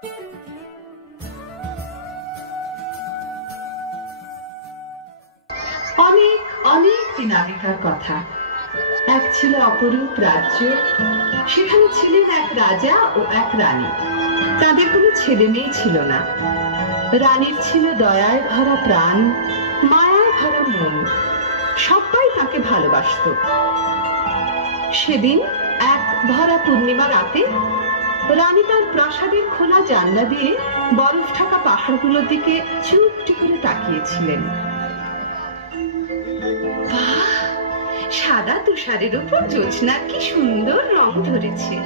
অনেক অনেক দিন আগেকার কথা। এক ছিল অপরূপ রাজ্য। সেখানে ছিলেন এক রাজা ও এক রানী। তাদের কোনো ছেলে মেয়ে ছিল না। রানীর ছিল দয়ায় ভরা প্রাণ, মায়ায় ভরা মন। সবাই তাকে ভালোবাসত। সেদিন এক ভরা পূর্ণিমা রাতে রানী তার প্রাসাদের খোলা জানলা দিয়ে বরফ ঢাকা পাহাড়গুলোর দিকে চুপটি করে তাকিয়েছিলেন। সাদা তুষারের উপর জ্যোৎস্নার কি সুন্দর রং ধরেছে।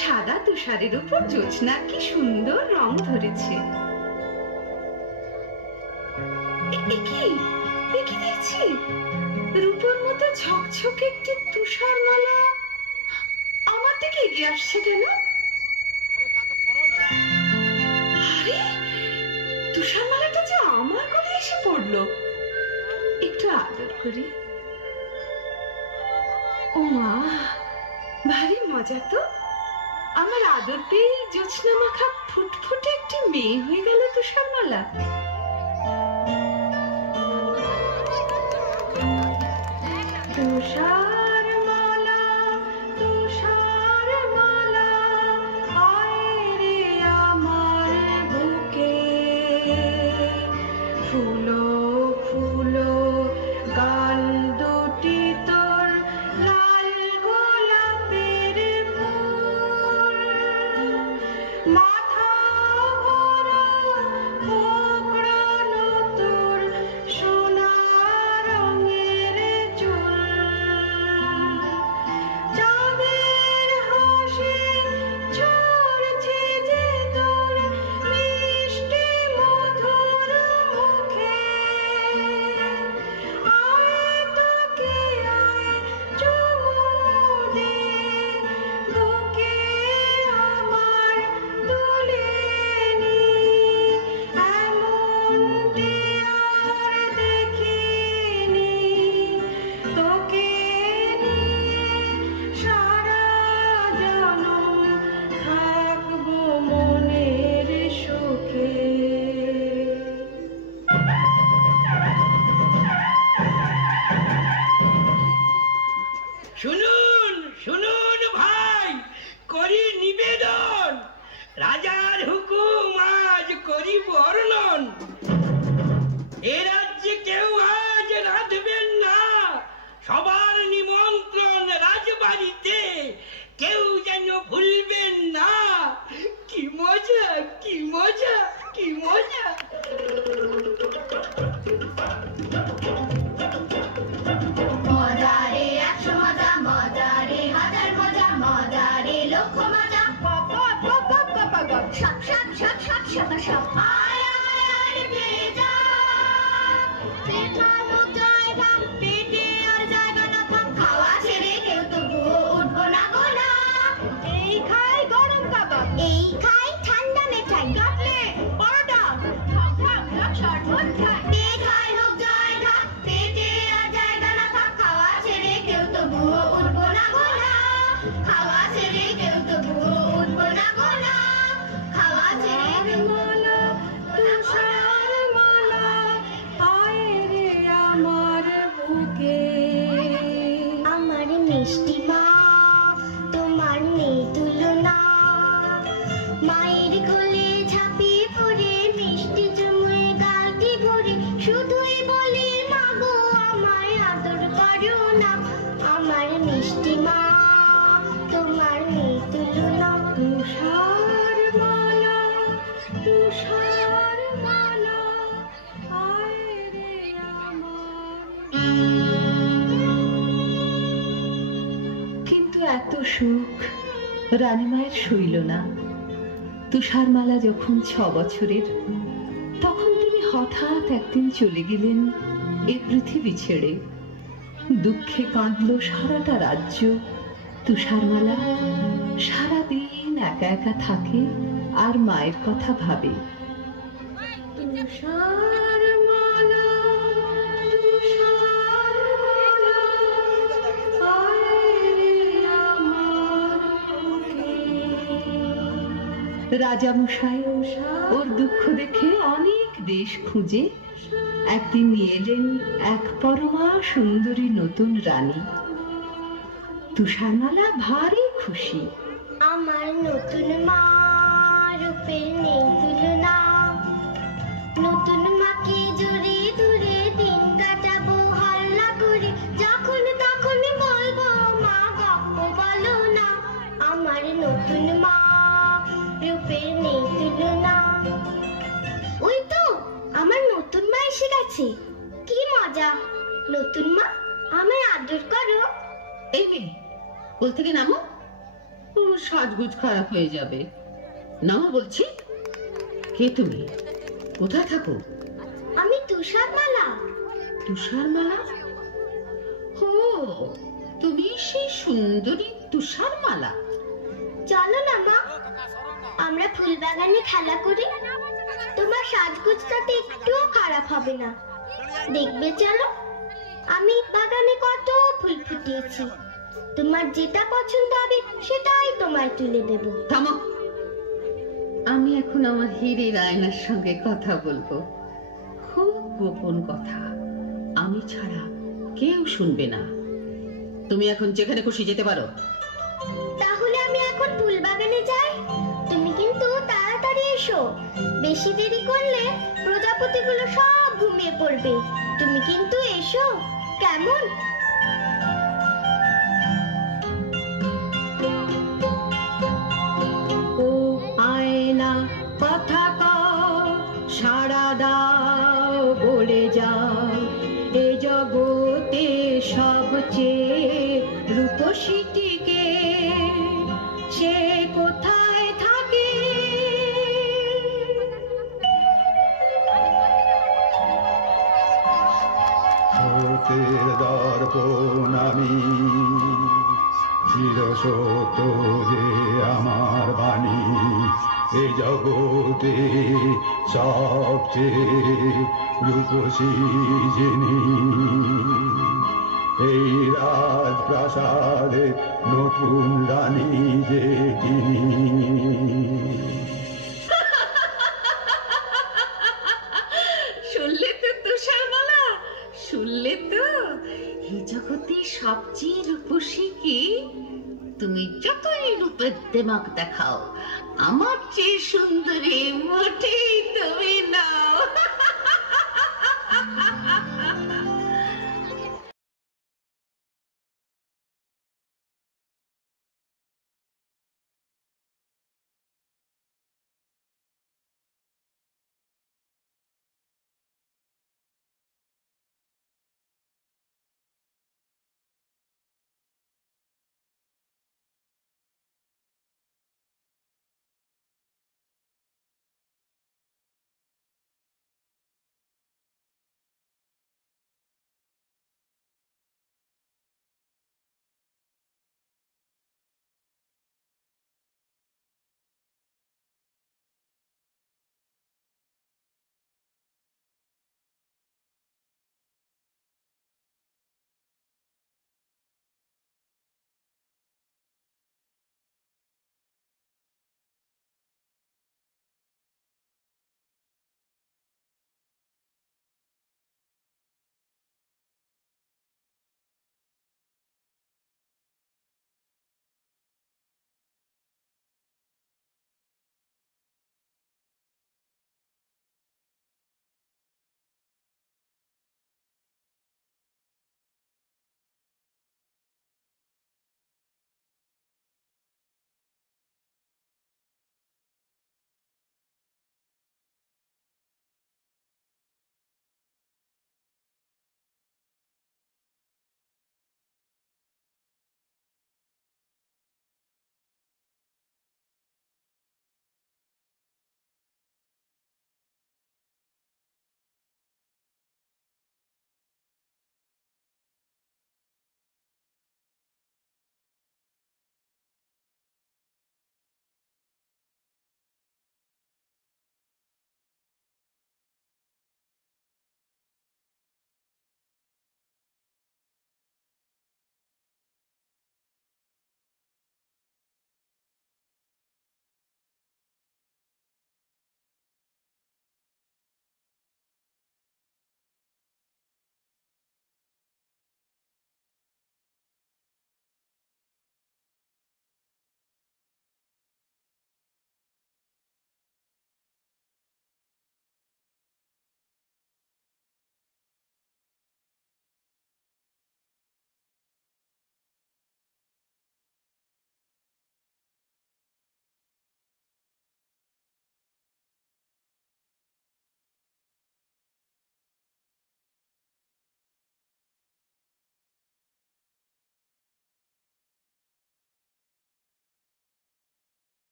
সাদা তুষারের উপর জ্যোৎস্নার কি সুন্দর রং ধরেছে। দেখছি রূপোর মতো ঝকঝকে একটি তুষার মালা আমার দিকে এগিয়ে আসছে কেন? আরে তুষার মালাটা যে আমার গলায় এসে পড়লো। একটু আদর করি। ও মা, ভারী মজা তো। আমার আদর পেয়ে জ্যোৎস্না মাখা ফুটফুটে একটি মেয়ে হয়ে গেল তুষারমালা। তুষারমালা তুষারমালা আয় রে আমার রাজার হুকুম আজ করি বর্ণন। এ রাজ্যে কেউ আজ রাঁধবেন না, সবার নিমন্ত্রণ রাজবাড়িতে, কেউ যেন ভুলবেন না। কি মজা, কি মজা, কি মজা। মজা রে 100 মজা, মজা রে 1000 মজা, মজা রে লক্ষ মজা। সব সব সব সব সব সব আয় আয় আয় পেয়ে যা। পেটার হোক জায়গা, পেটে আর জায়গা না থাক, খাওয়া ছেড়ে কেউ তবুও উঠবো না গো না। এই খাই গরম কাবাব, এই খাই ঠান্ডা মিঠাই, কাটলেট পরোটা, ঠক ঠক ঠক শরবত খাই। পেটার হোক জায়গা, পেটে আর জায়গা না থাক, খাওয়া ছেড়ে কেউ তবুও উঠবো না গো না। খাওয়া ছেড়ে কেউ তবুও উঠবো না গো না। খাওয়া ছেড়ে মালা, তুষার মালা, আয় রে আমার বুকে। আমার মিষ্টি মা, তোমার নেই তুলনা। মায়ের কোলে ঝাঁপিয়ে পড়ে, মিষ্টি জমে গালটি ভরে, শুধুই বলি মা গো আমায় আদর করো না। আমার মিষ্টি মা, তোমার নেই তুলনা। তুষার মালা, তুষার মালা, আয় রে আমার। কিন্তু এত সুখ রানীমায়ের সইল না। তুষারমালা যখন 6 বছরের, তখন তিনি হঠাৎ একদিন চলে গেলেন এ পৃথিবী ছেড়ে। দুঃখে কাঁদল সারাটা রাজ্য। তুষারমালা সারাদিন একা একা থাকে আর মায়ের কথা ভাবে। তুষার মালা, তুষার মালা, আয় রে আমার বুকে। রাজামশাই ওর দুঃখ দেখে অনেক দেশ খুঁজে একদিন নিয়ে এলেন এক পরমা সুন্দরী নতুন রানী। তুষারমালা ভারী খুশি। আমার নতুন মা, রূপের নেই তুলনা। নতুন মাকে জড়ি ধরে দিন কাটাবো হল্লা করে, যখন তখন বলবো মা গপ্প বলো না। আমার নতুন মা, রূপের নেই তুলনা। ওই তো আমার নতুন মা এসে গেছে, কি মজা। নতুন মা, আমায় আদর করো। এই মেয়ে, কোল থেকে নামো, পুরো সাজগুজ খারাপ হয়ে যাবে। নামো বলছি। কে তুমি? কোথায় থাকো? আমি তুষারমালা। তুষারমালা? ও, তুমি সেই সুন্দরী তুষারমালা। চলো না মা, আমরা ফুল বাগানে খেলা করি। তোমার সাজগোজটাতে একটুও খারাপ হবে না, দেখবে। চলো, আমি বাগানে কত ফুল ফুটিয়েছি। তোমার যেটা পছন্দ হবে সেটাই তোমায় তুলে দেব। থামো, আমি এখন আমার হিরের আয়নার সঙ্গে কথা বলবো। খুব গোপন কথা, আমি ছাড়া কেউ শুনবে না। তুমি এখন যেখানে খুশি যেতে পারো। তাহলে আমি এখন ফুল বাগানে যাই। তুমি কিন্তু তাড়াতাড়ি এসো, বেশি দেরি করলে প্রজাপতিগুলো সব ঘুমিয়ে পড়বে। তুমি কিন্তু এসো, কেমন? ও আয়না কথা কও, সাড়া দাও, বলে যাও, এ জগতে সবচেয়ে রূপসীটিকে, সে কোথায় থাকে? সত্যের দর্পণ আমি, চিরসত্য যে আমার বাণী। এ জগতে সবচেয়ে রূপসী যিনি, এই রাজপ্রাসাদে নতুন রানী যে তিনি। শুনলে তো তুষারমালা, শুনলে তো? এই জগতে সবচেয়ে রূপসী কি? তুমি যতই রূপের দেমাক দেখাও, আমার চেয়ে সুন্দরী মোটেই তুমি নাও।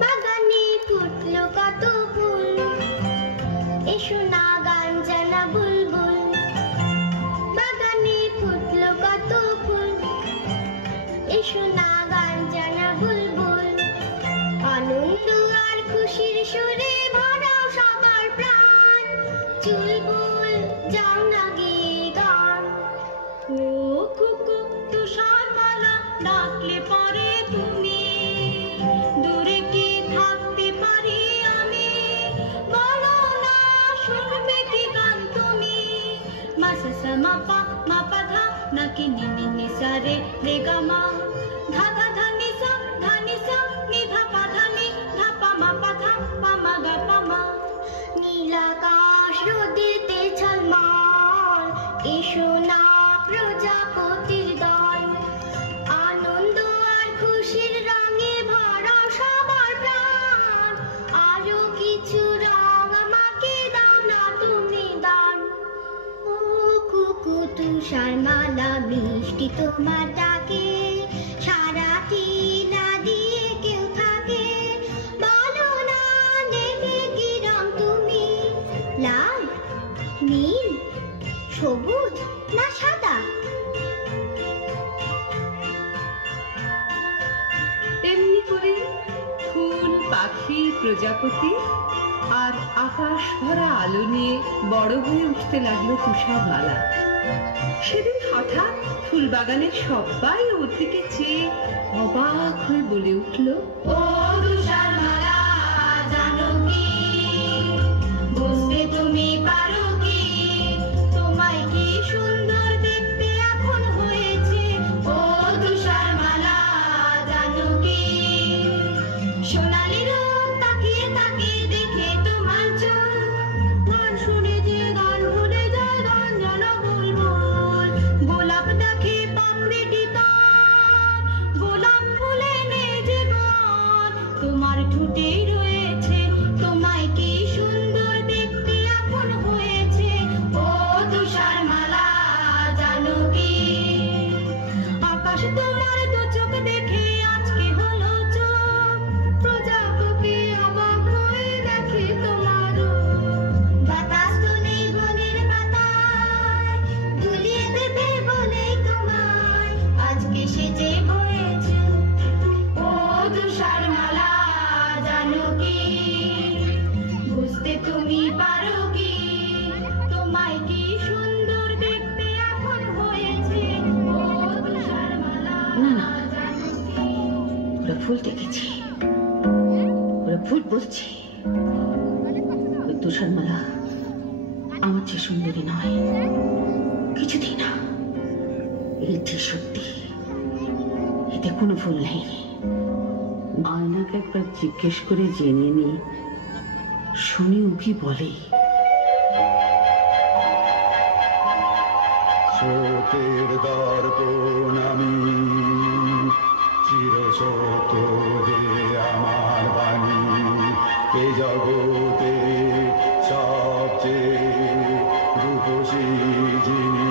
বাগানে ফুটলো কত ফুল, এসো না গান জানা বুলবুল। বাগানে ফুটলো কত ফুল, এসো না গান জানা বুলবুল। আনন্দ আর খুশির সুরে ভরাও সবার প্রাণ, চুলবুল যাও না গিয়ে গান। ও কুকু তুষার মালা ডাকলে পরে তুমি, দূরে কি থাকতে পারি আমি, বলো না শুনবে কি গান তুমি। মাসা সা মা পা ধা নাকি নি নি নি সা রে রে গা মা, ধা ধা ধা নি সা নি ধা পা মা পা ধা পা মা গা পা মা। নীলাকাশ রোদেতে ঝলমল, এসো না প্রজাপতির দল। আনন্দ আর খুশির রঙে ভরা সবার প্রাণ, আরো কিছু রং আমাকে দাও না তুমি দান। ও কুকু তুষার মালা মিষ্টি তোমার ডাকে, সারাটি না দিয়ে কেউ থাকে, বলো না নেবে কি রং তুমি, লাল নীল সবুজ না সাদা। প্রজাপতি আর আকাশ ভরা আলো নিয়ে বড় হয়ে উঠতে লাগলো তুষারমালা। সেদিন হঠাৎ ফুলবাগানের সবাই ওর দিকে চেয়ে অবাক হয়ে বলে উঠল, ও তুষারমালা জানো কি, বুঝতে তুমি পারো কি, তোমায় কি সুন্দর দেখতে এখন হয়েছে। ও তুষারমালা জানো কি, সোনালি রূপ তাকিয়ে তাকিয়ে দেখে তোমার চোখ, গান শুনে যে গান ভুলে যায় গান যেন বুলবুল, গোলাপ দেখে পাপড়িটি তার, গোলাপ ফুলে নেই জীবন, তোমার ঠোঁটে রয়েছে, তোমায় কি সুন্দর দেখতে এখন হয়েছে। ও তুষারমালা জানো কি, আকাশ তোমার দু চোখ দেখে আজকে হলো চোখ, প্রজাপতি অবাক হয়ে দেখে তোমার রূপ, বাতাস তো নেই বনের পাতায়, দুলিয়ে দেবে বলেই তোমায় আজকে সেজে হয়েছে। ও তুষারমালা জানো কি, বুঝতে তুমি পারো কি, তোমায় কি সুন্দর দেখতে এখন হয়েছে। ও তুষারমালা না, না। জানো কি। ওরা ভুল দেখেছি, ওরা ভুল বলছি। ওই তুষারমালা আমার চেয়ে সুন্দরী নয়, কিছুতেই না। এটি সত্যি, এতে কোনো ভুল নেই। আয়নাকে একবার জিজ্ঞেস করে জেনে নি, শুনি ও কি বলে। স্রোতের দর্পণ আমি, চিরসত্য যে আমার বাণী, এ জগতে সবচেয়ে রূপসী যিনি,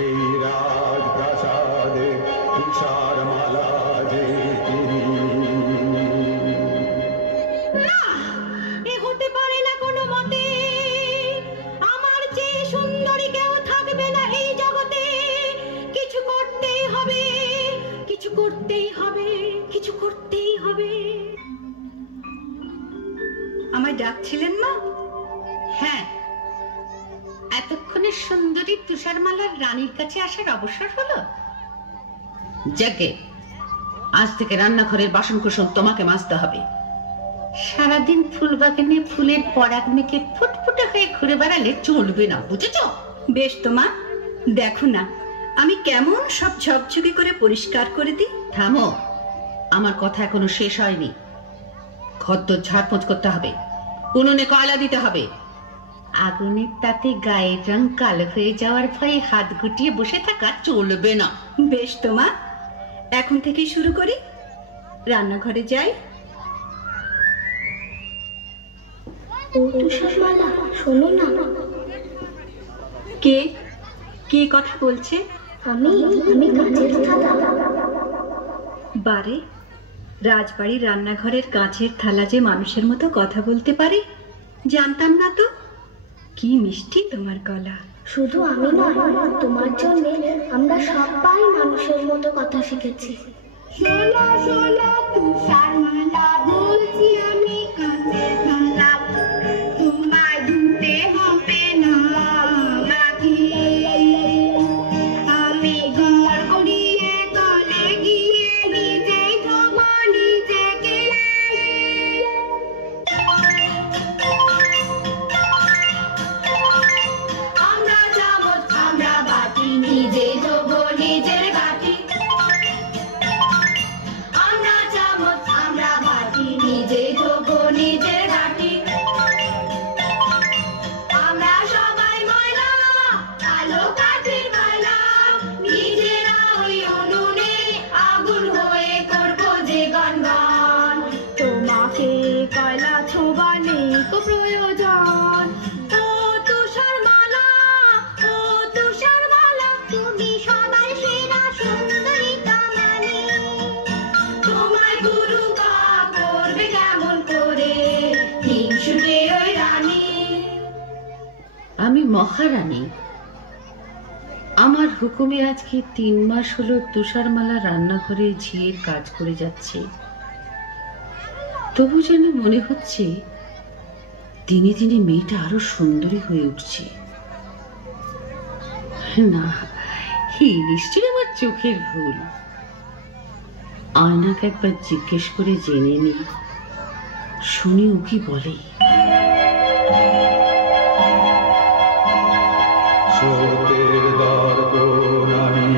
এই রাজপ্রাসাদে তুষারমালা যে তিনি। এ হতে পারে না কোনো মতে, আমার চেয়ে সুন্দরী কেউ থাকবে না এই জগতে। কিছু করতেই হবে, কিছু করতেই হবে, কিছু করতেই হবে। আমায় ডাকছিলেন মা? হ্যাঁ, এতক্ষণে সুন্দরী তুষারমালার রানীর কাছে আসার অবসর হলো। যাকে আজ থেকে রান্নাঘরের বাসনকোসন তোমাকে মাজতে হবে। সারাদিন ফুলবাগানে ফুলের পরাগ মেখে ফুটফুটে হয়ে ঘুরে বেড়ালে চলবে না, বুঝেছ? বেশ তো মা, দেখো না আমি কেমন সব ঝকঝকে করে পরিষ্কার করে দিই। থামো, আমার কথা এখনো শেষ হয়নি। ঘরদোর ঝাড়পোঁছ করতে হবে, উনুনে কয়লা দিতে হবে। আগুনের তাতে গায়ের রং কালো হয়ে যাওয়ার ভয়ে হাত গুটিয়ে বসে থাকা চলবে না। বেশ তো মা, এখন থেকেই শুরু করি। রান্নাঘরে যাই। ও তুষারমালা শোনো না। কে কে কথা বলছে? আমি কাঁচের থালা। বারে, রাজবাড়ির রান্নাঘরের কাঁচের থালা যে মানুষের মতো কথা বলতে পারে, জানতাম না তো। কি মিষ্টি তোমার গলা। শুধু আমি নয়, তোমার জন্য আমরা সবাই মানুষের মতো কথা শিখেছি। শোনো শোনো তুষারমালা, বলছি আমি কাঁচের থালা, তোমায় ধুতে হবে না মাখি। আমি ঘর করিয়ে তলে গিয়ে নিজেই ধোবো নিজেকে। আমরা চামচ আমরা বাটি, নিজেই ধোবো নিজের বাটি। আমরা চামচ আমরা বাটি, নিজেই ধোবো নিজের বাটি। আমরা সবাই ময়লা, কালো কাঠের কয়লা, নিজেরা ওই উনুনে আগুন হয়ে করবো যে গনগন। তোমাকে কয়লা ছোঁবা নেই তো প্রয়োজন। ও তুষারমালা, ও তুষারমালা, তুমি সবার সেরা সুন্দরী কামানি। তোমায় গুরু কা করবে কেমন করে, হিংসুটে ওই রানী। আমি মহারানী। আমার হুকুমে আজকে 3 মাস হলো তুষারমালা রান্নাঘরে ঝিয়ের কাজ করে যাচ্ছে। তবু যেন মনে হচ্ছে দিনে দিনে মেয়েটা আরো সুন্দরী হয়ে উঠছে। না, এই নিশ্চয়ই আমার চোখের ভুল। আয়নাকে একবার জিজ্ঞেস করে জেনে নি, শুনি ও কি বলে। সত্যের দর্পণ আমি,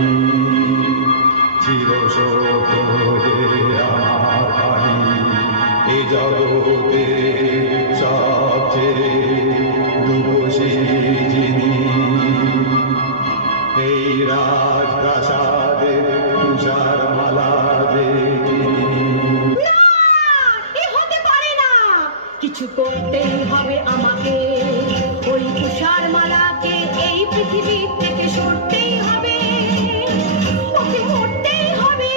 চির সত্য যে আমার বাণী, এ জগতে সবচেয়ে রূপসী যিনি, এই রাজপ্রাসাদে তুষার মালা যে এ হতে পারে না, কিছু করতেই হবে আমাকে, ওই তুষার মালাকে এই পৃথিবী থেকে সরতেই হবে, ওকে মরতেই হবে।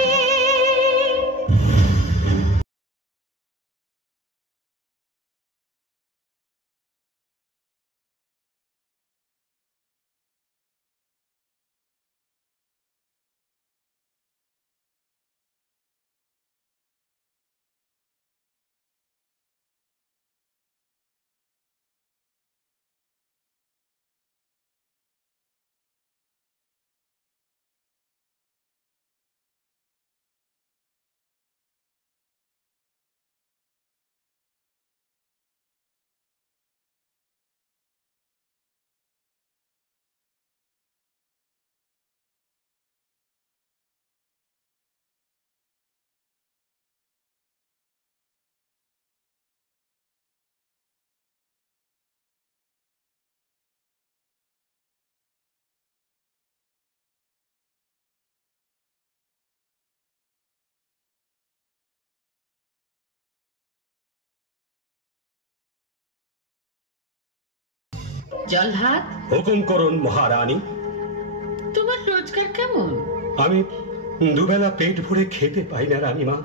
জলহাত, হুকুম করুন মহারানী। তোমার রোজগার কেমন? আমি দুবেলা পেট ভরে খেতে পাই না রানীমা।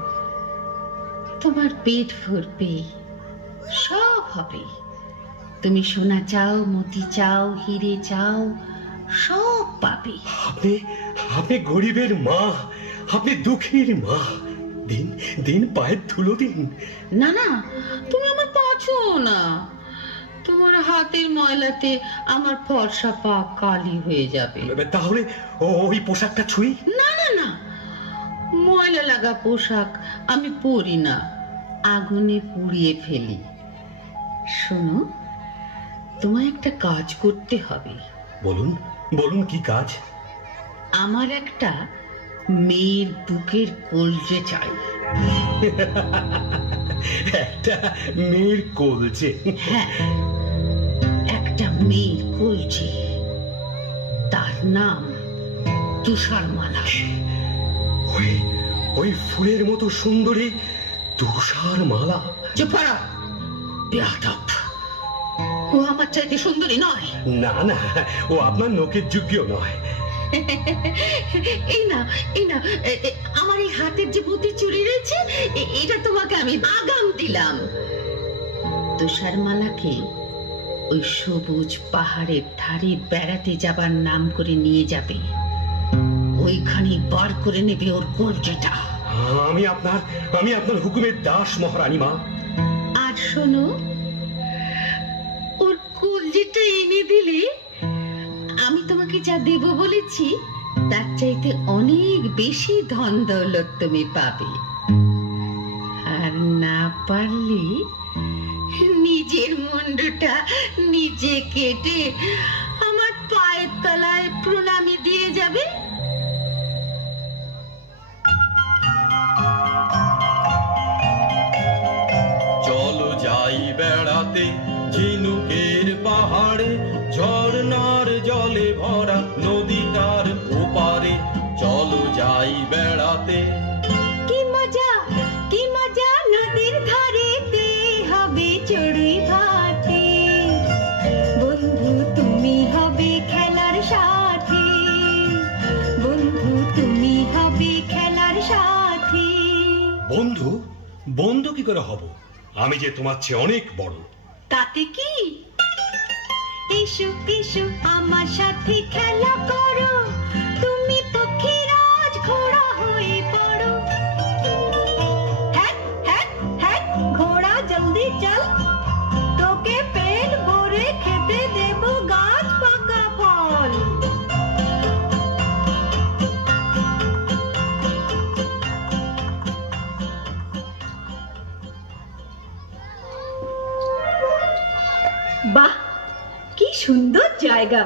তোমার পেট ভরবে, সব হবে। তুমি সোনা চাও, মতি চাও, হিরে চাও, সব পাবে। আপনি আপনি গরিবের মা, আপনি দুঃখীর মা। দিন দিন পায়ের ধুলো দিন। না না, তুমি আমার পা ছোঁও না। তোমার হাতের ময়লাতে আমার ফর্সা পা কালি হয়ে যাবে। তাহলে ওই পোশাকটা ছুঁই? না না না, ময়লা লাগা পোশাক আমি পরি না, আগুনে পুড়িয়ে ফেলি। শোনো, তোমায় একটা কাজ করতে হবে। বলুন বলুন, কি কাজ? আমার একটা মেয়ের বুকের কলজে চাই। একটা মেয়ের কলজে? হ্যাঁ, একটা মেয়ের কলজে, তার নাম তুষারমালা। ওই ওই ফুলের মতো সুন্দরী তুষারমালা? চুপ করো, বেয়াদব। ও আমার চাইতে সুন্দরী নয়। না না, ও আপনার নোকের যোগ্য নয়। এই না, এই না, আমার এই হাতের যে পুঁতি চুড়ি রয়েছে, এটা তোমাকে আমি আগাম দিলাম। তুষারমালাকে ওই সবুজ পাহাড়ের ধারে বেড়াতে যাবার নাম করে নিয়ে যাবে। ওইখানে বার করে নেবে ওর কলজেটা। আমি আপনার হুকুমের দাস মহারানী মা। আর শোনো, ওর কলজেটা এনে দিলে আমি তোমাকে যা দেব বলেছি তার চাইতে অনেক বেশি ধন দৌলত তুমি পাবে। আর না পারলে নিজের মুন্ডটা নিজে কেটে আমার পায়ের তলায় প্রণামী দিয়ে যাবে। চলো যাই বেড়াতে ঝিনুকের পাহাড়ে, ঝর্ণার জলে ভরা নদীটার ওপারে। চলো যাই বেড়াতে। কি মজা, কি মজা নদীর ধারেতে হবে চড়ুই ভাতে। বন্ধু তুমি হবে খেলার সাথী, বন্ধু তুমি হবে খেলার সাথী। বন্ধু? বন্ধু কি করে হব? আমি যে তোমার চেয়ে অনেক বড়। তাতে কি? এসো এসো আমার সাথে খেলা করো, তুমি পক্ষীরাজ ঘোড়া হয়ে পড়ো। হ্যাঁ হ্যাঁ হ্যাঁ, ঘোড়া বাহ, কি সুন্দর জায়গা।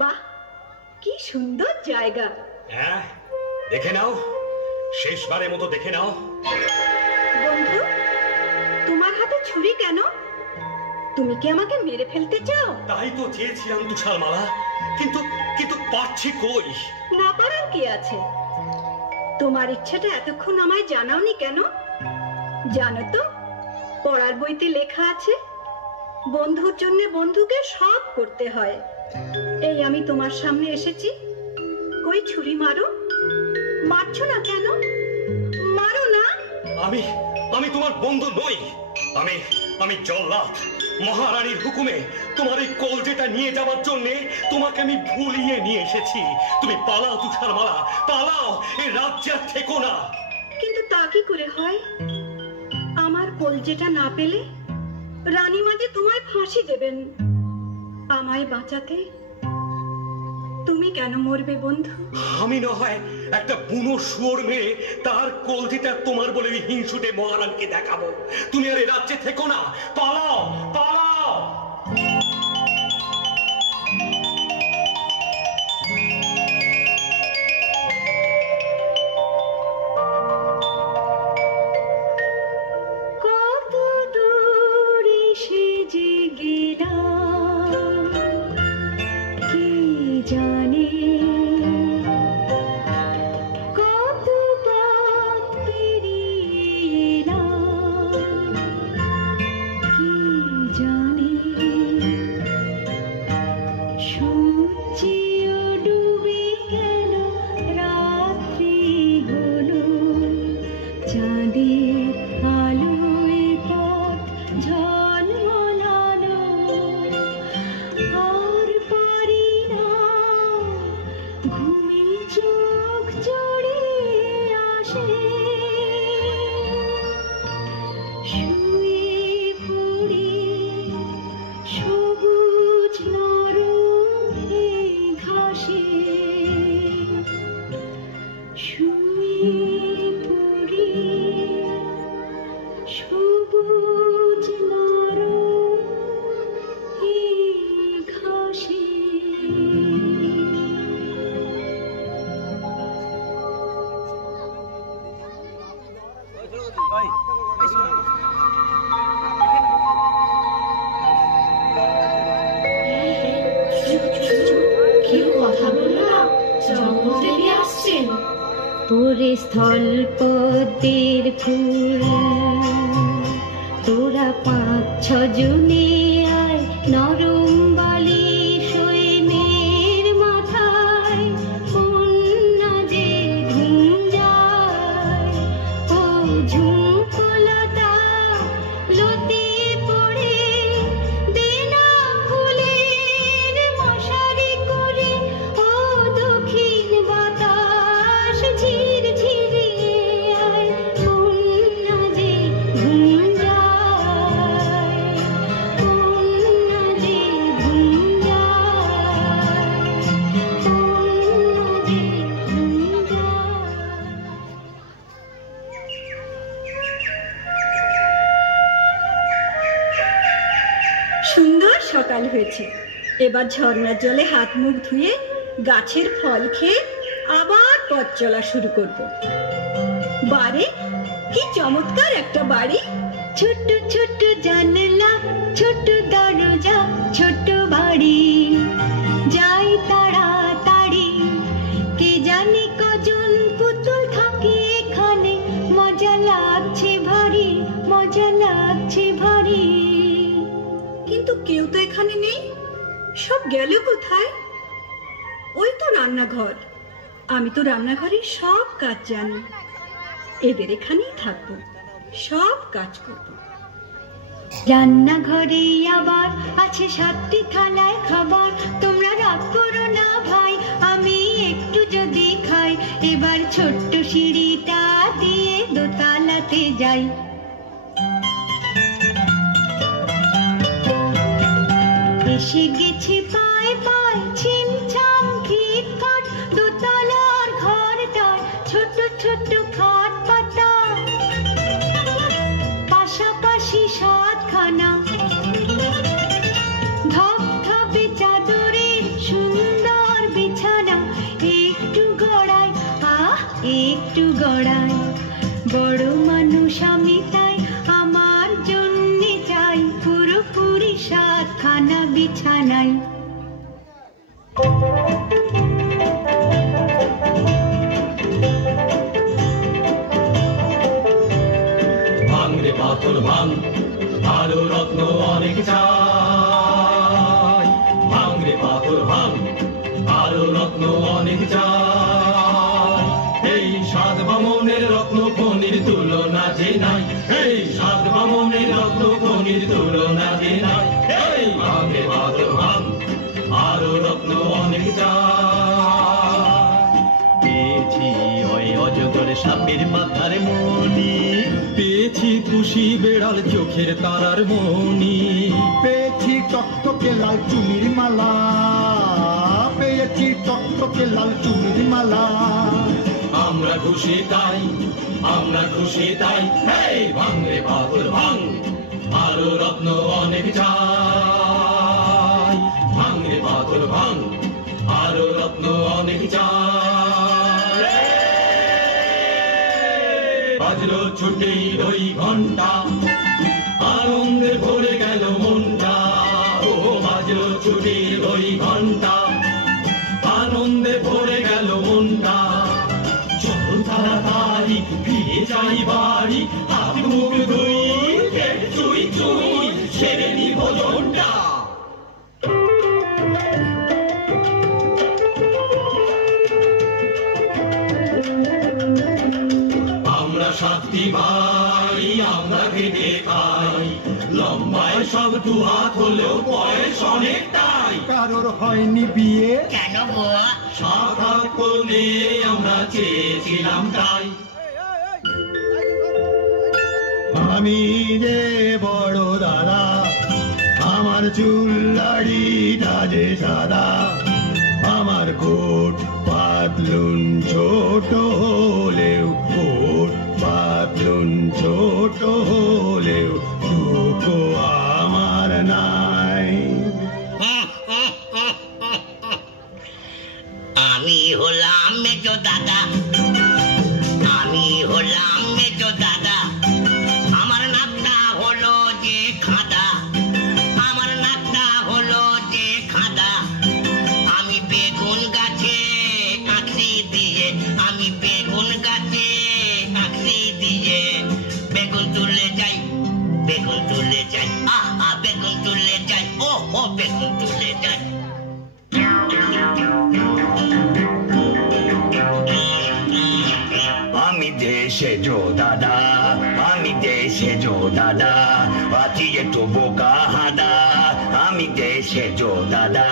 বাহ, কি সুন্দর জায়গা। হ্যাঁ, দেখে নাও, শেষবারের মতো দেখে নাও। বন্ধু, তোমার হাতে ছুরি কেন? তুমি কি আমাকে মেরে ফেলতে চাও? তাই তো চেয়েছিলাম তুষারমালা, কিন্তু কিন্তু পারছি কই। না পারার কি আছে? তোমার ইচ্ছাটা এতক্ষণ আমায় জানাওনি কেন? জানো তো, পড়ার বইতে লেখা আছে বন্ধুর জন্য বন্ধুকে সব করতে হয়। এই আমি তোমার সামনে এসেছি, কই ছুরি মারো। মারছো না কেন? মারো না। আমি তোমার বন্ধু নই। আমি জল্লাদ। মহারানীর হুকুমে তোমার এই কলজেটা নিয়ে যাওয়ার জন্য তোমাকে আমি ভুলিয়ে নিয়ে এসেছি। তুমি পালাও তুষারমালা, পালাও, এই রাজ্যে আর থেকো না। কিন্তু তা কি করে হয়? আমার কলজেটা না পেলে রানীমা যে তোমায় ফাঁসি দেবেন। আমায় বাঁচাতে তুমি কেন মরবে বন্ধু? আমি না হয় একটা বুনো শুয়োর মেরে তার কলজিটা তোমার বলে হিংসুটে মহারানকে দেখাবো। তুমি আর এই রাজ্যে থেকো না, পালাও পালাও। তোরে স্থলপদ্মের ফুল, তোরা 5-6 জনে আয় নরম বালি সই মেয়ের মাথায়, কন্যা যে ঘুম যায় ও ঝুঁকলতা লতি পড়ে দেনা ফুলের মশারি করে, ও দক্ষিণ বাতাস ঝির ঝিরিয়ে আয়, কন্যা যে ঘুম যায়, কন্যা যে ঘুম যায়, কন্যা যে ঘুম যায়। সুন্দর সকাল হয়েছে। এবার ঝর্ণার জলে হাত মুখ ধুয়ে গাছের ফল খেয়ে আবার পথ চলা শুরু করব। বারে কি চমৎকার একটা বাড়ি! ছোট্ট ছোট্ট জানলা, ছোট্ট দরজা, ছোট্ট বাড়ি, যাই তাড়াতাড়ি। কে জানে কজন পুতুল থাকে এখানে, মজা লাগছে ভারী, মজা লাগছে ভারী। কিন্তু কেউ তো এখানে নেই, সব গেল কোথায়? ওই তো রান্নাঘর, আমি তো রান্নাঘরের সব কাজ জানি। এদের এখানেই থাকবো, সব কাজ করব। রান্নাঘরে আবার আছে 7টি থালায় খাবার, তোমরা রাগ করো না ভাই, আমি একটু যদি খাই। এবার ছোট্ট সিঁড়িটা দিয়ে দোতলাতে যাই। এসে গেছে পায় পায় ছিমছাম খিটখাট, দোতলার ঘরটার ছোট ছোট খাট পাতা, পাশাপাশি 7খানা ধপধপে চাদরের সুন্দর বিছানা। একটু গড়াই, একটু গড়াই, বড় মানুষ আমি তাই, আমার জন্যে চাই পুরোপুরি 7খানা বিছানায়। ভাঙরে পাথর ভাঙ, আলো রত্ন অনেক চাই। ভাঙরে পাথর ভাঙ, আলো রত্ন অনেক চাই। এই 7 বামনের রত্ন খনির তুলনা যে নাই, এই 7 বামনের রত্ন খনির তুলনা যে নাই। এই ভাঙরে পাথর ভাঙ, আলো রত্ন অনেক চাই। পেয়েছি ওই অজগর সাপের মাথার মণি, পেয়েছি পুষি বেড়াল চোখের তারার মণি, পেয়েছি টকটকে লাল চুনির মালা, পেয়েছি টক মস্তকে লাল চুনির মালা। আমরা খুশি তাই, আমরা খুশি তাই, এই ভাঙ রে পাথর ভাঙ, আরো রত্ন অনেক চাই। ভাঙ রে পাথর ভাঙ, আরো রত্ন অনেক চাই। বাজলো ছুটির ওই ঘন্টা, আনন্দে ভরে গেল মনটা। ও বাজলো ছুটির ওই ঘন্টা, আনন্দে ভরে গেল মনটা। চলো তাড়াতাড়ি ফিরে যাই বাড়ি, হাত মুখ ধুই, পেট চুই চুই, সেরে নি ভোজনটা। আমরা সাতটি ভাই, আমরা খেটে খাই, লম্বায় সব দু হাত হলেও বয়স অনেকটাই। কারোর হয়নি বিয়ে, কেন গো? সাত কোণে আমরা চেয়েছিলাম তাই। আমি যে বড় দাদা, আমার চুল দাড়িটা যে সাদা, আমার কোট পাতলুন ছোট হলেও, কোট পাতলুন ছোট হলেও দুঃখো আমার নাই। আমি হলাম মেজো দাদা, আমি হলাম মেজো দাদা, আমার নাকটা হলো যে খাদা, আমার নাকটা হলো যে খাদা। আমি বেগুন গাছে কাঁকড়ি দিয়ে, আমি বেগুন গাছে কাঁকড়ি দিয়ে বেগুন তুলে যাই, বেগুন তুলে যাই, বেগুন তুলে যাই, ও বেগুন তুলে যাই। আমি দেশে জো দাদা, আমি দেশে জো দাদা, আছি একটু বোকা হাদা। আমি দেশে জো দাদা,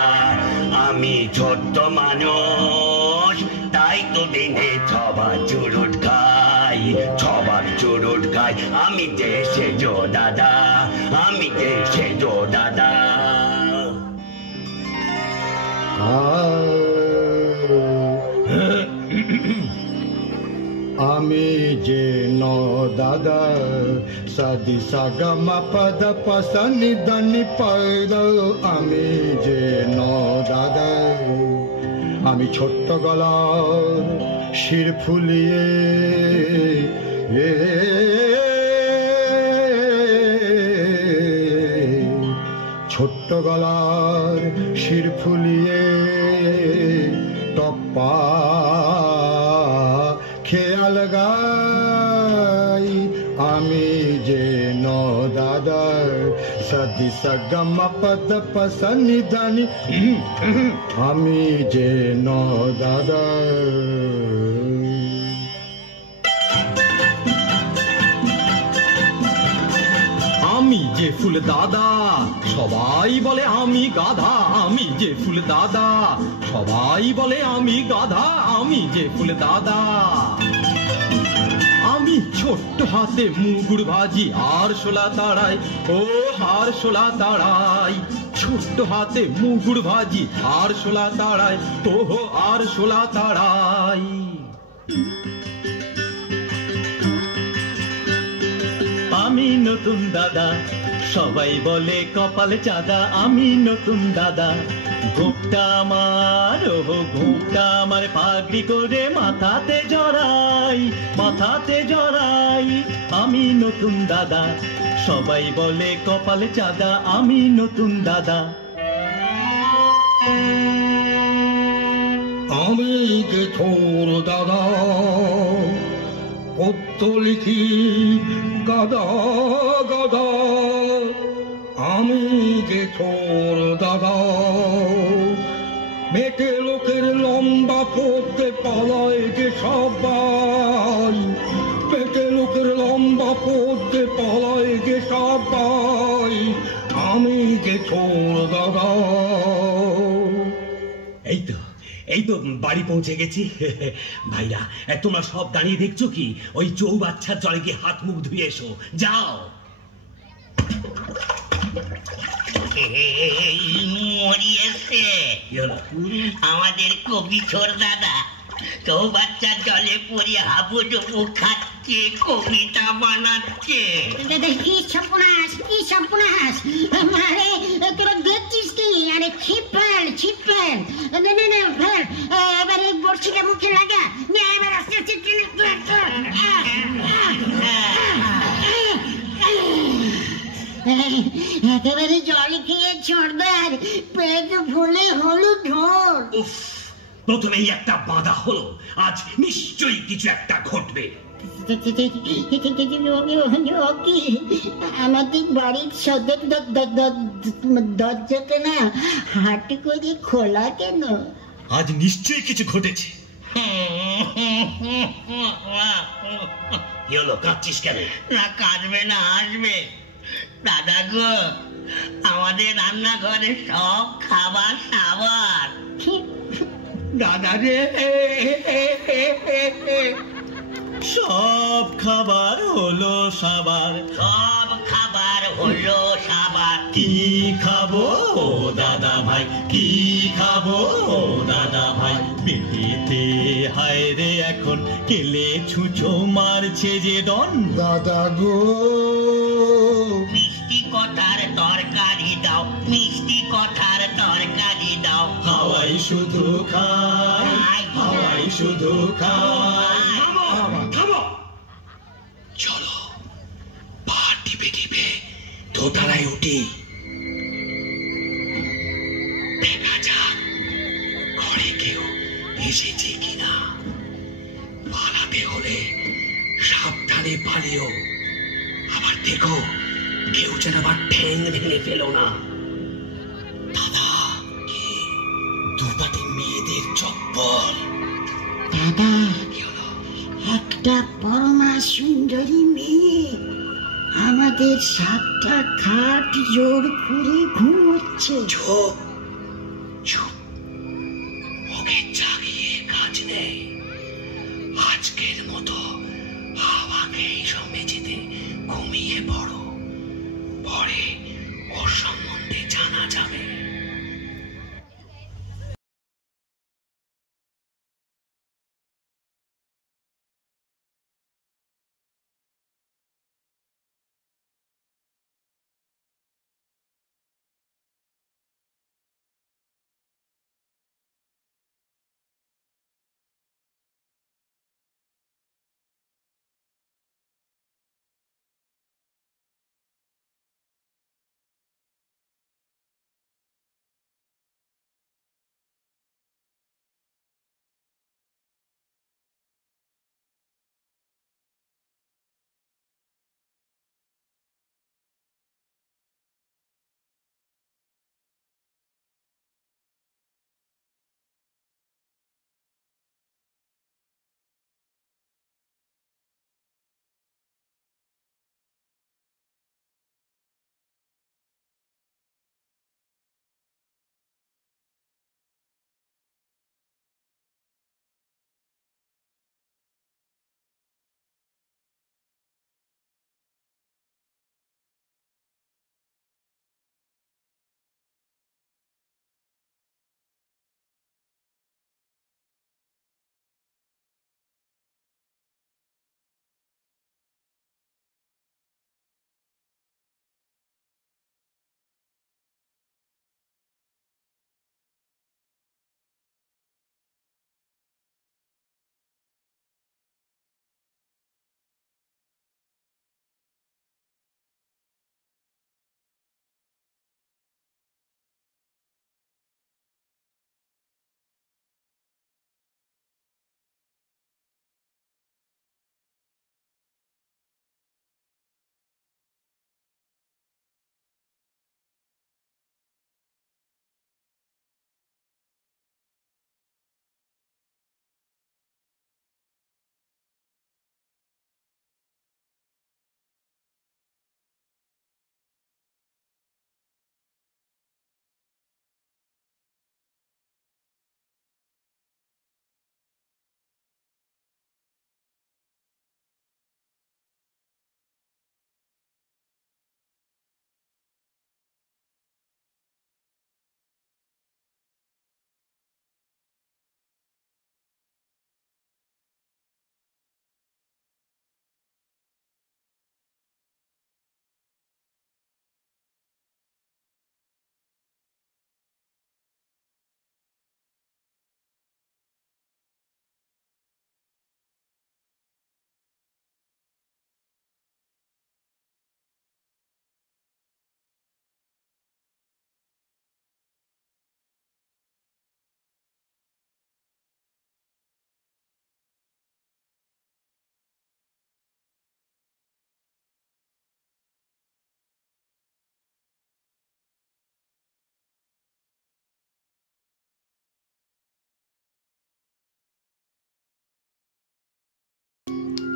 আমি ছোট্ট মানুষ, তাই তো দিনে ছবার চুরুট খাই, ছবার চুরুট খাই। আমি দেশে জো দাদা, আমি দেশে জো দাদা। আমি যে ন দাদা, সাদি সাগা মা পদ পসনি দনি পদ। আমি যে ন দাদা, আমি ছোট্ট গলার শির ফুলিয়ে, ছোট্ট গলার শির ফুলিয়ে টপ্পা খেয়াল গাই। আমি যে ন দাদা, সাদি সগম পদ পসনি দানি, আমি যে ন দাদা। আমি যে ফুল দাদা, সবাই বলে আমি গাধা। আমি যে ফুল দাদা, সবাই বলে আমি গাধা। আমি যে ফুল দাদা, আমি ছোট্ট হাতে মুগুর ভাজি আর শোলা তাড়াই, ও আর শোলা তাড়াই। ছোট্ট হাতে মুগুর ভাজি আর শোলা তাড়াই, ও আর শোলা তাড়াই। আমি নতুন দাদা, সবাই বলে কপাল চাঁদা। আমি নতুন দাদা, ঘোপটা আমার, ও ঘোপটা আমার পাগড়ি করে মাথাতে জড়াই, মাথাতে জড়াই। আমি নতুন দাদা, সবাই বলে কপাল চাঁদা। আমি নতুন দাদা। আমি যে ছোর দাদা, পদ্য লিখি গাদা গাদা। আমি যে ছোর দাদা, মেটে লোকের লম্বা পড়তে পালায় যে সবাই, পেটে লোকের লম্বা পড়তে পালায় যে সবাই। আমি যে ছোর দাদা। এই তো বাড়ি পৌঁছে গেছি। ভাইরা, তোমরা সব দাঁড়িয়ে দেখছো কি? ওই চৌবাচ্চার জলে গিয়ে হাত মুখ ধুয়ে এসো, যাও। এই মরিয়েছে কি হলো? আমাদের কবি ছোর দাদা চৌবাচ্চার জলে পড়ে হাবুডুবু খাচ্ছে, কবিতা বানাচ্ছে। কি সর্বনাশ, কি সর্বনাশ! আরে তোরা দেখছিস কি? আরে ছিপেল ছিপেল, না না না ফেল, এবারে বড়শিটা মুখে লাগা, না এবার আস্তে আস্তে টেনে একেবারে জল খেয়ে ছোড়দার পেট ফুলে হলুদ ঢোল। উফ, প্রথমেই একটা বাঁধা হলো, আজ নিশ্চয়ই কিছু একটা ঘটবে। আমাদের বাড়ির সদর দরজাটা না হাট করে খোলা কেন? আজ নিশ্চয়ই কিছু ঘটেছে। কি হলো, কাঁদছিস কেন? না কাঁদবে না, আসবে। দাদা গো, আমাদের রান্নাঘরে সব খাবার সাবার। দাদা রে, সব খাবার হলো সাবার। সব খাবার হলো সাবার। কি খাবো ও দাদা ভাই, কি খাবো ও দাদা ভাই, পেটেতে হায় রে এখন কেলে ছুঁচো মারছে যে দন। দাদা গো, মিষ্টি কথার তরকারি দাও, মিষ্টি কথার তরকারি দাও। হাওয়াই শুধু খায়, হাওয়াই শুধু খায়। থামো, চলো পা টিপে টিপে দোতলায় উঠি। দেখা যাক ঘরে কেউ এসেছে কিনা। পালাতে হলে সাবধানে পালিও। আবার দেখো কেউ যেন আবার ঠ্যাং ভেঙে ফেলো না। দাদা, কি দুপাটে মেয়েদের চপ্পল। দাদা, কি হলো? একটা পরমা সুন্দরী মেয়ে আমাদের সাতটা খাট জোর করে ঘুমোচ্ছে। চুপ চুপ, ওকে জাগিয়ে কাজ নেই। আজকের মতো হাওয়াকে এই সব মেঝেতে ঘুমিয়ে পড়ো, পরে ওর সম্বন্ধে জানা যাবে।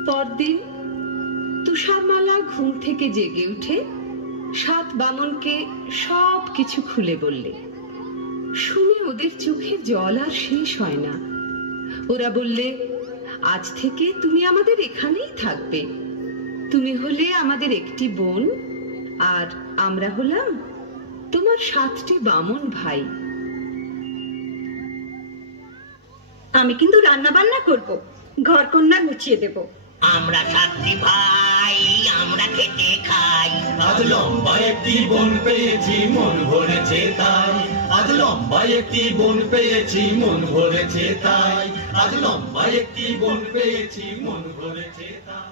পরদিন তুষারমালা ঘুম থেকে জেগে উঠে 7 বামনকে সব কিছু খুলে বললে। শুনে ওদের চোখে জল আর শেষ হয় না। ওরা বললে, আজ থেকে তুমি আমাদের এখানেই থাকবে। তুমি হলে আমাদের একটি বোন, আর আমরা হলাম তোমার 7টি বামন ভাই। আমি কিন্তু রান্না বান্না করব, ঘর কন্যা গুছিয়ে দেব। আমরা 7টি ভাই, আমরা খেতে খাই। আজ লম্বা একটি বোন পেয়েছি, মন ভরেছে তাই। আজ লম্বা একটি বোন পেয়েছি, মন ভরেছে তাই। আজ লম্বা একটি বোন পেয়েছি, মন ভরেছে তাই।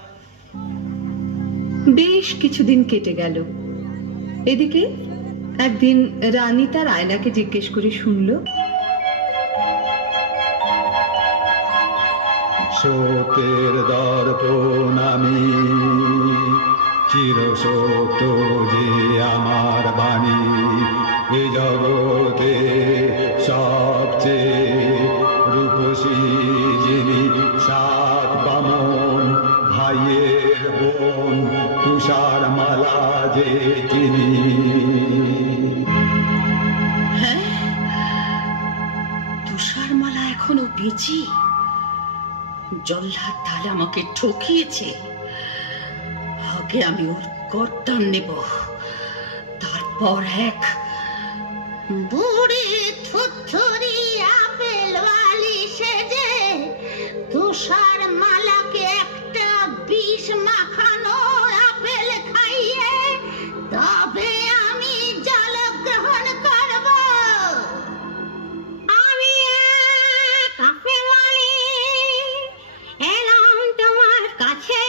বেশ কিছুদিন কেটে গেল। এদিকে একদিন রানী তার আয়নাকে জিজ্ঞেস করে শুনল, সত্যের দর্পণ আমি, চিরসত্য যে আমার বাণী। এ জগতে সবচেয়ে রূপসী যিনি, 7 বামন ভাইয়ের বোন, তুষারমালা যে তিনি। হ্যাঁ, তুষারমালা এখনো বেঁচে। জল্লাদ তাহলে আমাকে ঠকিয়েছে। আগে আমি ওর গর্দান নেব, তারপর এক বুড়ি থুথুরি আপেল বালি সেজে তুষার মালাকে একটা বিষ মাখানো আপেল খাইয়ে তবে আমি জল গ্রহণ করব। আমি এক আপেল বালি এলাম তোমার কাছে,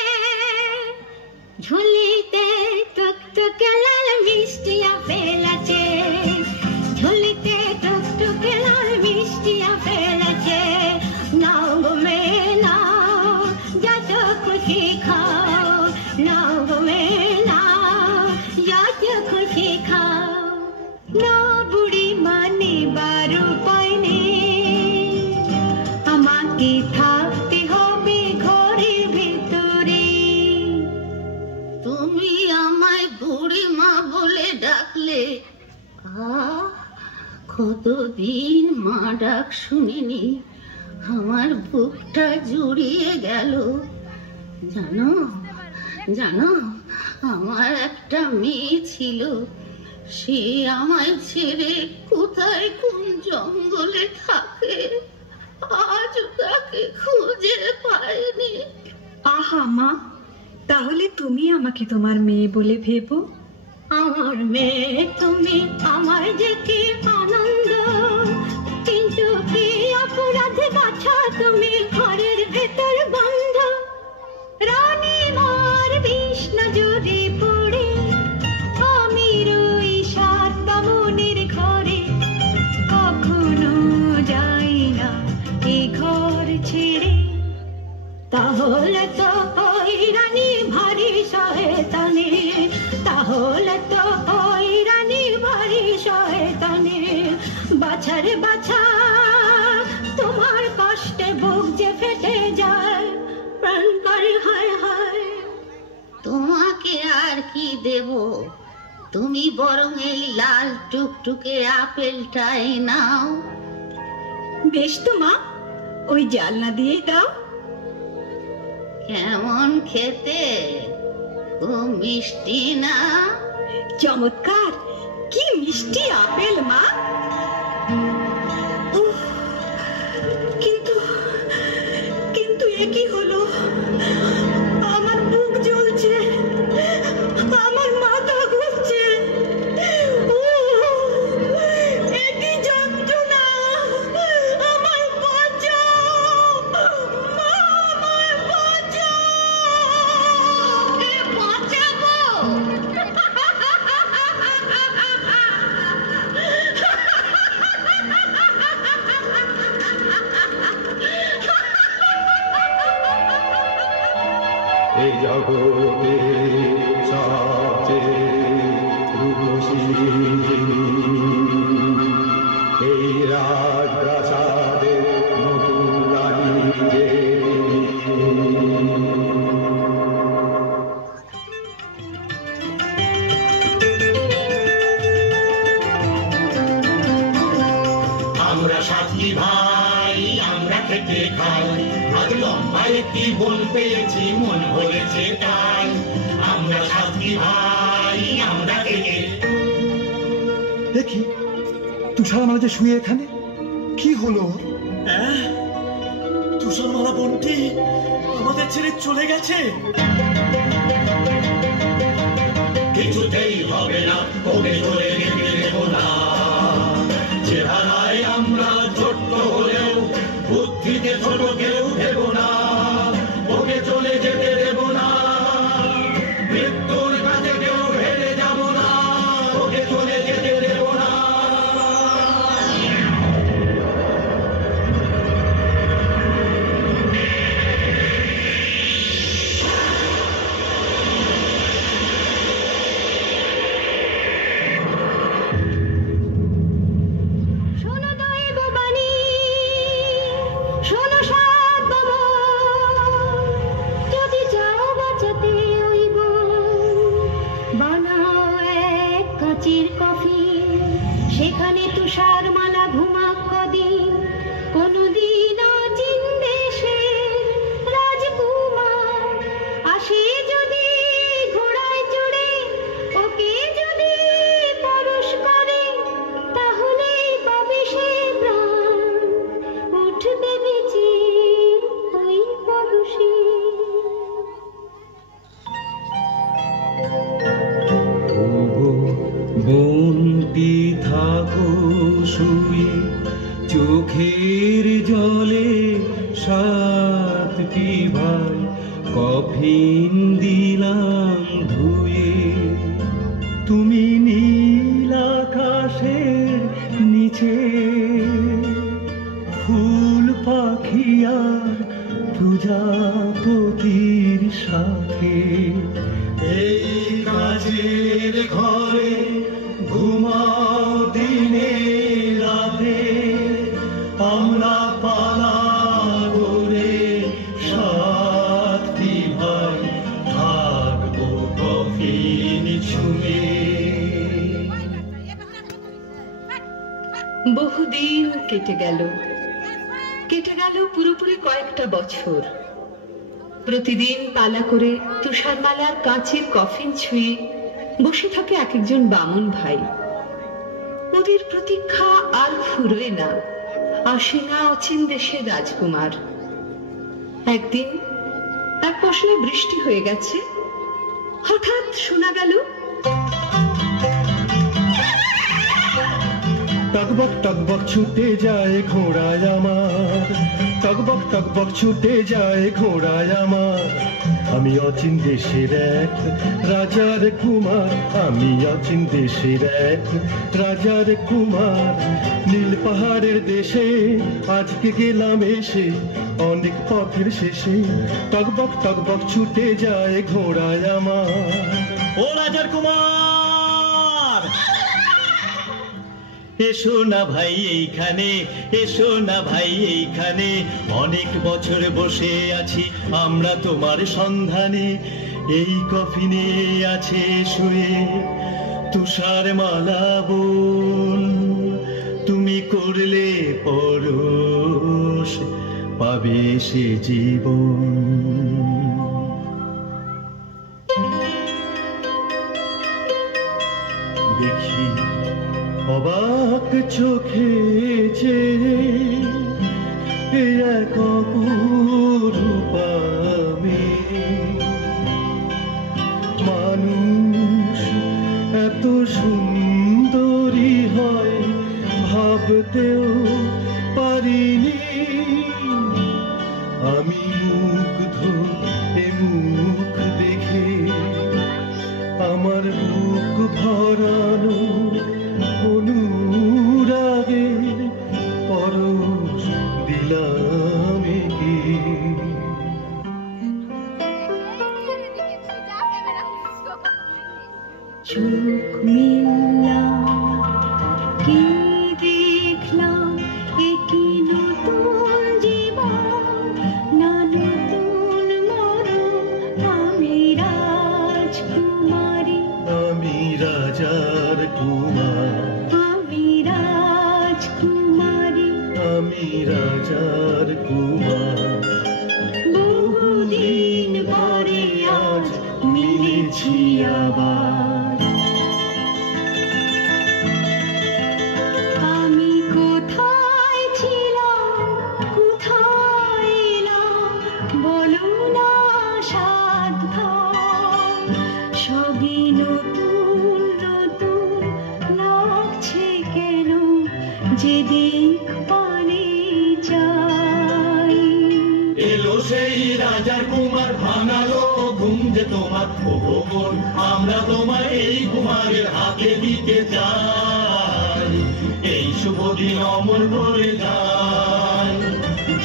ঝুলিতে টুকটুকে লাল মিষ্টি আপেল আছে, ঝুলিতে টুকটুকে লাল মিষ্টি আপেল আছে। নাও গো মেয়ে নাও, যত খুশি খাও। নাও গো মেয়ে নাও, যত খুশি খাও। না বুড়ি মানে বারো উপায় নেই, আমাকে থাকতে হবে ঘরের ভেতরে। তুমি আমায় বুড়ি মা বলে ডাকলে। কতদিন মা ডাক শুনিনি, আমার বুকটা জুড়িয়ে গেল। জানো জানো, আমার একটা মেয়ে ছিল, সে আমায় ছেড়ে কোথায় কোন জঙ্গলে থাকে, আজ তাকে খুঁজে পাইনি। আহা মা, তাহলে তুমি আমাকে তোমার মেয়ে বলে ভেবো। আমার মেয়ে তুমি, আমার যে কি আনন্দ, কিন্তু কি অপরাধে বাছা তুমি ঘরের ভেতর বন্ধ। রানী মার বিষ নজরে পড়ে আমি রই 7 বামনের ঘরে, কখনো যাই না এ ঘর ছেড়ে। তাহলে তো ওই রানী ভারী শয়তানি, তাহলে তো ওই রানী ভারী শয়তানি। বাছারে বাছা, তোমার কষ্টে বুক যে ফেটে যায়, প্রাণ করে হায় হায়। তোমাকে আর কি দেব, তুমি বরং এই লাল টুকটুকে আপেলটাই নাও। বেশ তো মা, ওই জালনা দিয়েই দাও। কেমন খেতে, খুব মিষ্টি না? চমৎকার, কি মিষ্টি আপেল মা। উফ, কিন্তু কিন্তু এ কি হলো? আমার বুক জ্বলছে, আমার মাথা ঘুরছে। এ কি যন্ত্রণা! আমার বাঁচাও মা, আমায় বাঁচাও। বাঁচাবো? এই জগতে সবচেয়ে রূপসী যিনি, এই রাজপ্রাসাদের নতুন রানী যে তিনি। একটি বোন পেয়েছি, মন ভরেছে তাই। আমরা সাথী ভাই, আমরা থেকে। দেখি তুষারমালা যে শুয়ে এখানে, কি হলো? তুষারমালা বোনটি আমাদের ছেড়ে চলে গেছে। কিছুতেই হবে না, ওকে চলে যেতে দেব না। চেহারায় আমরা ছোট্ট হলেও বুদ্ধিতে ছোট কেউ দেব না। ওকে চলে যেতে দেব না, মৃত্যুর কাছে কেউ হেরে যাব না। ওকে চলে যেতে দেব না। শোনো দৈববাণী, শোনো সাত বামন, যদি যাও বাঁচাতে ওই বোন, বানাও এক কাচের কফিন, সেখানে তুষারমালা ঘুমাক কদিন। কোনদিন অচিন দেশের রাজকুমার আসে যদি ঘোড়ায় চড়ে, ওকে যদি পরশ করে, তাহলেই পাবে সে প্রাণ, উঠবে বেঁচে ওই পরশে। ওগো বোনটি থাকো শুয়ে, চোখের জলে সাতটি ভাই কফিন দিলাম ধুয়ে। তুমি নীল আকাশের নিচে, ফুল পাখি আর প্রজাপতির সাথে। এই কাজের ঘরে ঘুমাও দিনে রাতে, আমরা পালা করে সাতটি ভাই থাকবো কফিন ছুঁয়ে। বহুদিন কেটে গেল, পুরোপুরি কয়েকটা বছর। প্রতিদিন পালা করে তুষারমালার কাঁচের কফিন ছুঁয়ে বসে থাকে এক একজন বামন ভাই। ওদের প্রতীক্ষা আর ফুরোয় না, আসে না অচিন দেশের রাজকুমার। একদিন এক মৌসুমে বৃষ্টি হয়ে গেছে, হঠাৎ শোনা গেল টকবক টকবক ছুটে যায় ঘোড়ায় আমার, টকবক টকবক ছুটে যায় ঘোড়ায় আমার। আমি অচিন দেশের এক রাজার কুমার, আমি অচিন দেশের এক রাজার কুমার। নীল পাহাড়ের দেশে আজকে গেলাম এসে, অনেক পথের শেষে টকবক টকবক ছুটে যায় ঘোড়ায় আমার। ও রাজার কুমার, এসো না ভাই এইখানে, এসো না ভাই এইখানে। অনেক বছর বসে আছি আমরা তোমার সন্ধানে। এই কফিনে আছে শুয়ে তুষারমালা বোন, তুমি করলে পরশ পাবে সে জীবন। দেখি অবাক চোখে যে এক অপরূপা মেয়ে, মানুষ এত সুন্দরী হয় ভাবতেও পারিনি। আমি মুগ্ধ এ মুখ দেখে, আমার বুক ভরানো অনুরাগের পরশ দিলাম একে। চোখ মিললাম, কি দেখলাম, এ কি নতুন জীবন, না নতুন মরণ। আমি রাজকুমারী, আমি রাজার কুমার, আমি রাজকুমারী, আমি রাজার কুমার। বলো না সাত ঘর সবই নতুন নতুন লাগছে কেন যেদিক পানে যাই। এলো সেই রাজার কুমার ভাঙালো ঘুম যে তোমার ভগবান, আমরা তোমার এই কুমারের হাতে দিতে চাই। এই শুভ দিন অমর করে যায়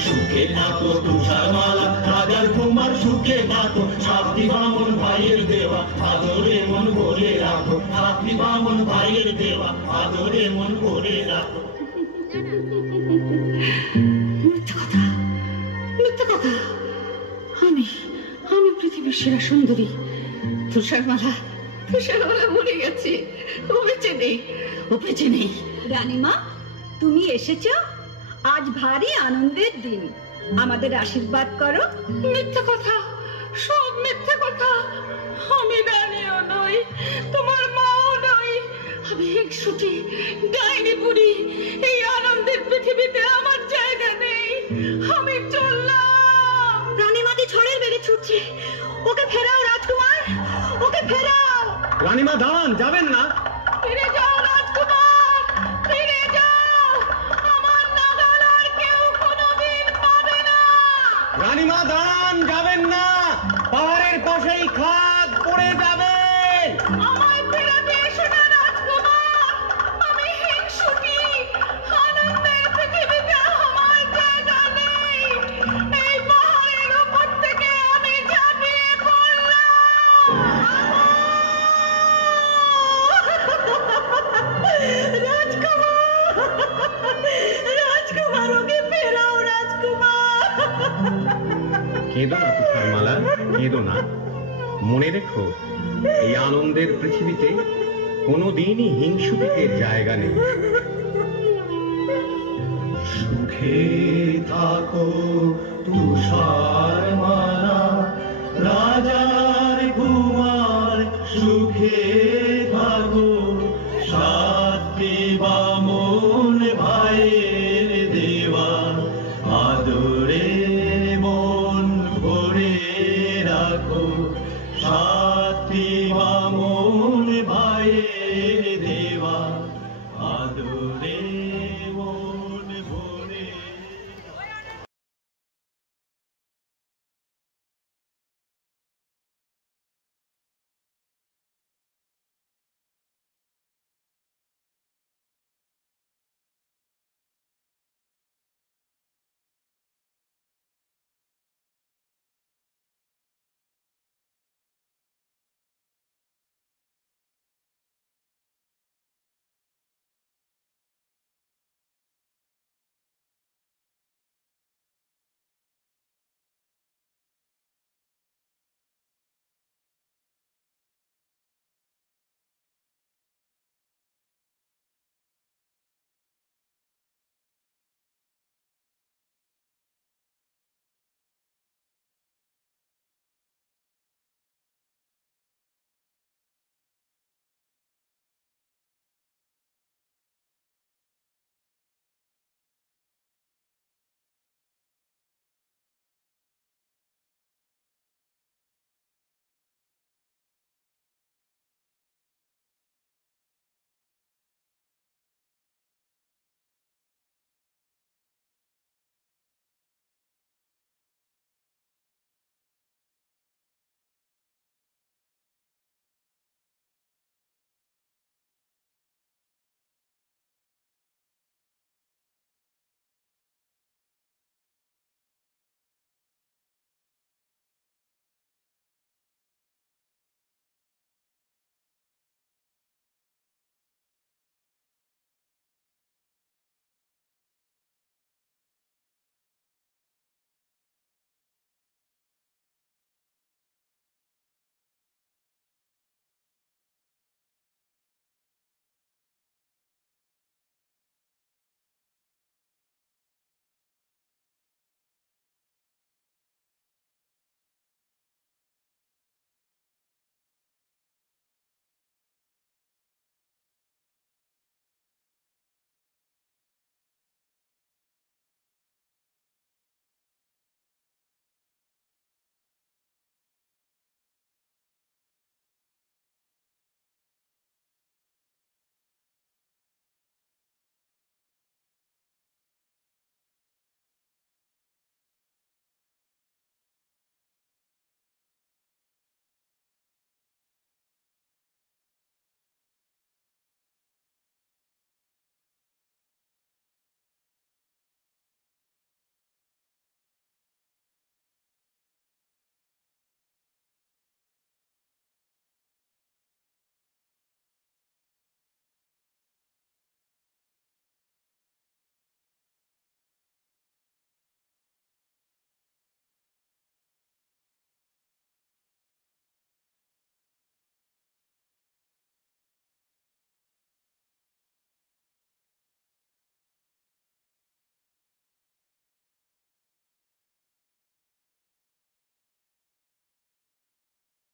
সুখে থাকো তুষার মালা রাজার কুমার সুখে থাকো। সাতটি বামন ভাইয়ের দেওয়া আদরে মন ভরে রাখো, সাতটি বামন ভাইয়ের দেওয়া আদরে মন ভরে রাখো। মিথ্যা কথা। আমি আমি পৃথিবীর সেরা সুন্দরী। তুষারমালা মরে গেছে, ও বেঁচে নেই, ও বেঁচে নেই। রানীমা, তুমি এসেছ, আজ ভারী আনন্দের দিন, আমাদের আশীর্বাদ করো। মিথ্যা কথা, সব মিথ্যা কথা। আমি রানীও নই, তোমার মাও নই, আমি হিংসুটি ডাইনি বুড়ি। এই আনন্দের পৃথিবীতে আমার জায়গা নেই, আমি চললাম। রানীমাদি ঝড়ের বেগে ছুটছে, ওকে ফেরাও রাজকুমার, ওকে ফেরাও। রানীমা দাঁড়ান, যাবেন না। ফিরে যাও রাজকুমার, ফিরে যাও, আমার নাগাল আর কেউ কোনোদিন পাবে না। রানীমা দাঁড়ান, যাবেন না, পাহাড়ের পাশেই খাদ পড়ে যাবেন। আমায় ফেরাতে এসো না রাজকুমার, আমি হিংসুটি, আনন্দের পৃথিবীতে আমার জায়গা নেই। এই পাহাড়ের উপর থেকে আমি ঝাঁপিয়ে পড়লাম। রাজকুমার, ওকে ফেরাও রাজকুমার। কেঁদো না তুষারমালা, কেঁদো না। মনে রেখো, এই আনন্দের পৃথিবীতে কোনোদিনই হিংসুটিদের জায়গা নেই। সুখে থাকো তুষার মালা রাজার কুমার, সুখে থাকো সাতটি বামন ভাইয়ের দেওয়া আদরে মন ভরে রাখো।